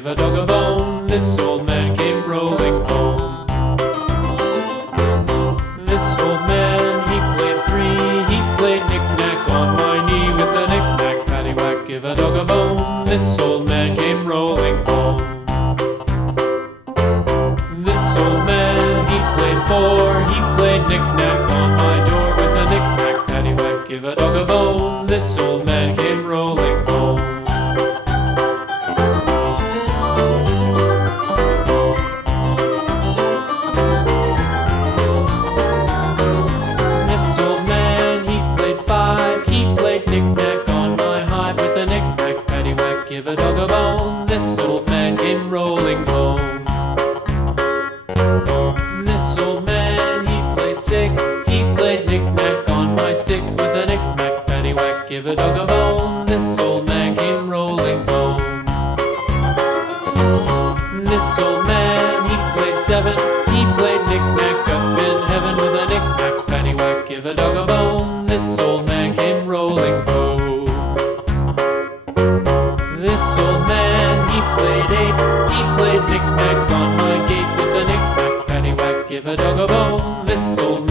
give a dog a bone. This old man came rolling home. This old man, he played three. He played knick-knack on my knee with a knick-knack, paddywhack, give a dog a bone. This old man came rolling home. This old man, he played four. He played knick-knack on my door with a knick-knack, paddywhack, give a dog a bone. This old man came rolling home. This old man, he played five. He played knick-knack on my hive with a knick-knack, paddywhack, give a dog a bone. This old man came rolling home. This old man, he played six. He played knick-knack on my sticks with a knick-knack, paddywhack, give a dog a bone. This old man came rolling home. This old man, he played seven. He played knick-knack up in heaven with a knick-knack, paddywhack, give a dog a bone. This old man came rolling home. This old man, he played eight. He played knick-knack on my gate with a knick-knack, paddywhack, give a dog a bone. This old